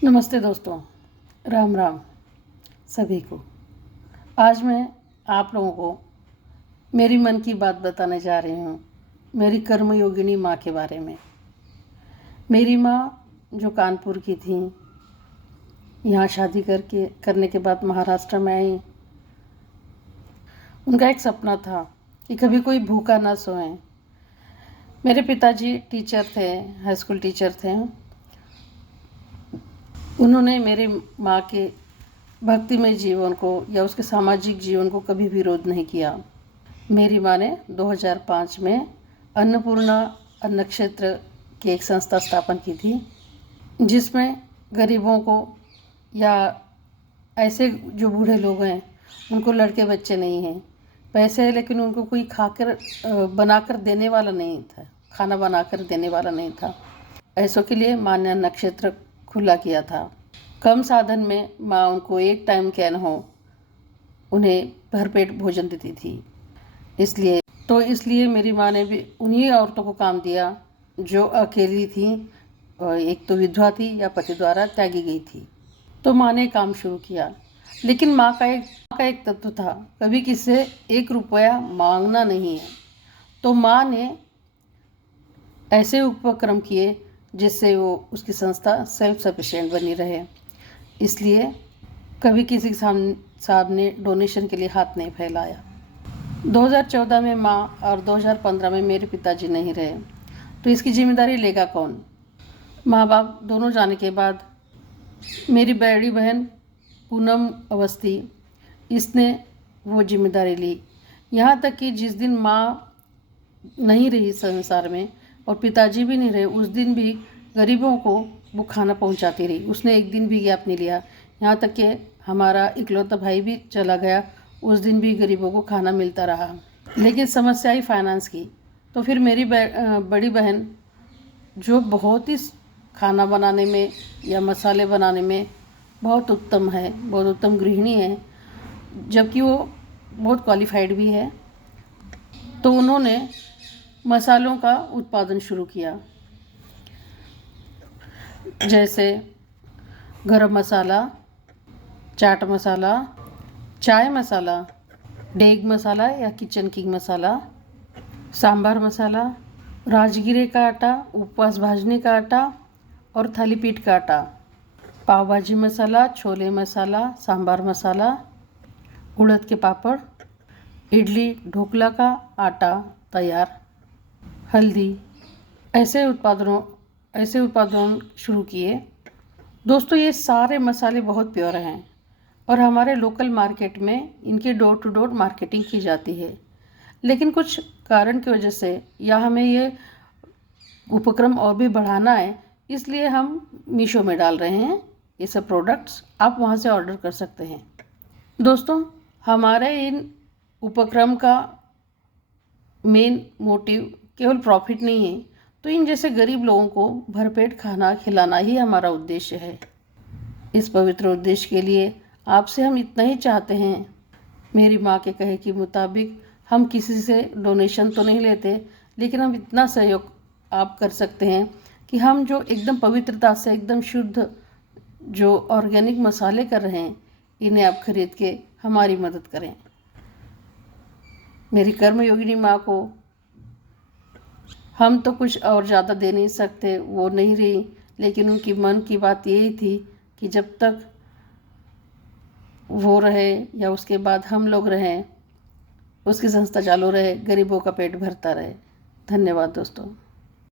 नमस्ते दोस्तों, राम राम सभी को। आज मैं आप लोगों को मेरी मन की बात बताने जा रही हूँ, मेरी कर्मयोगिनी माँ के बारे में। मेरी माँ जो कानपुर की थी, यहाँ शादी करने के बाद महाराष्ट्र में आई। उनका एक सपना था कि कभी कोई भूखा ना सोए। मेरे पिताजी टीचर थे, हाई स्कूल टीचर थे। उन्होंने मेरी माँ के भक्तिमय जीवन को या उसके सामाजिक जीवन को कभी विरोध नहीं किया। मेरी माँ ने 2005 में अन्नपूर्णा अन्न क्षेत्र की एक संस्था स्थापन की थी, जिसमें गरीबों को या ऐसे जो बूढ़े लोग हैं उनको लड़के बच्चे नहीं हैं, पैसे है लेकिन उनको कोई खाकर बनाकर देने वाला नहीं था, खाना बनाकर देने वाला नहीं था। ऐसों के लिए माँ ने अन्न क्षेत्र खुला किया था। कम साधन में माँ उनको एक टाइम क्या न हो उन्हें भरपेट भोजन देती थी। इसलिए मेरी माँ ने भी उन्हीं औरतों को काम दिया जो अकेली थी, एक तो विधवा थी या पति द्वारा त्यागी गई थी। तो माँ ने काम शुरू किया, लेकिन माँ का एक तत्व था, कभी किसी से 1 रुपया मांगना नहीं है। तो माँ ने ऐसे उपक्रम किए जिससे वो उसकी संस्था सेल्फ सफिशिएंट बनी रहे। इसलिए कभी किसी के सामने डोनेशन के लिए हाथ नहीं फैलाया। 2014 में माँ और 2015 में मेरे पिताजी नहीं रहे, तो इसकी जिम्मेदारी लेगा कौन? माँ बाप दोनों जाने के बाद मेरी बड़ी बहन पूनम अवस्थी, इसने वो जिम्मेदारी ली। यहाँ तक कि जिस दिन माँ नहीं रही संसार में और पिताजी भी नहीं रहे, उस दिन भी गरीबों को वो खाना पहुँचाती रही। उसने एक दिन भी गैप नहीं लिया। यहाँ तक कि हमारा इकलौता भाई भी चला गया, उस दिन भी गरीबों को खाना मिलता रहा। लेकिन समस्या आई फाइनेंस की। तो फिर मेरी बड़ी बहन जो बहुत ही खाना बनाने में या मसाले बनाने में बहुत उत्तम है, बहुत उत्तम गृहिणी है, जबकि वो बहुत क्वालिफाइड भी है, तो उन्होंने मसालों का उत्पादन शुरू किया, जैसे गरम मसाला, चाट मसाला, चाय मसाला, डेग मसाला या किचन किंग मसाला, सांभर मसाला, राजगिरे का आटा, उपवास भाजने का आटा और थाली पीठ का आटा, पाव भाजी मसाला, छोले मसाला, सांभर मसाला, उड़द के पापड़, इडली ढोकला का आटा तैयार, हल्दी, ऐसे उत्पादन शुरू किए। दोस्तों, ये सारे मसाले बहुत प्योर हैं और हमारे लोकल मार्केट में इनकी डोर टू डोर मार्केटिंग की जाती है। लेकिन कुछ कारण की वजह से या हमें ये उपक्रम और भी बढ़ाना है, इसलिए हम मीशो में डाल रहे हैं ये सब प्रोडक्ट्स। आप वहाँ से ऑर्डर कर सकते हैं। दोस्तों, हमारे इन उपक्रम का मेन मोटिव केवल प्रॉफिट नहीं है, तो इन जैसे गरीब लोगों को भरपेट खाना खिलाना ही हमारा उद्देश्य है। इस पवित्र उद्देश्य के लिए आपसे हम इतना ही चाहते हैं। मेरी माँ के कहे के मुताबिक हम किसी से डोनेशन तो नहीं लेते, लेकिन हम इतना सहयोग आप कर सकते हैं कि हम जो एकदम पवित्रता से एकदम शुद्ध जो ऑर्गेनिक मसाले कर रहे हैं, इन्हें आप खरीद के हमारी मदद करें। मेरी कर्मयोगिनी माँ को हम तो कुछ और ज़्यादा दे नहीं सकते, वो नहीं रही, लेकिन उनकी मन की बात यही थी कि जब तक वो रहे या उसके बाद हम लोग रहें, उसकी संस्था चालू रहे, गरीबों का पेट भरता रहे। धन्यवाद दोस्तों।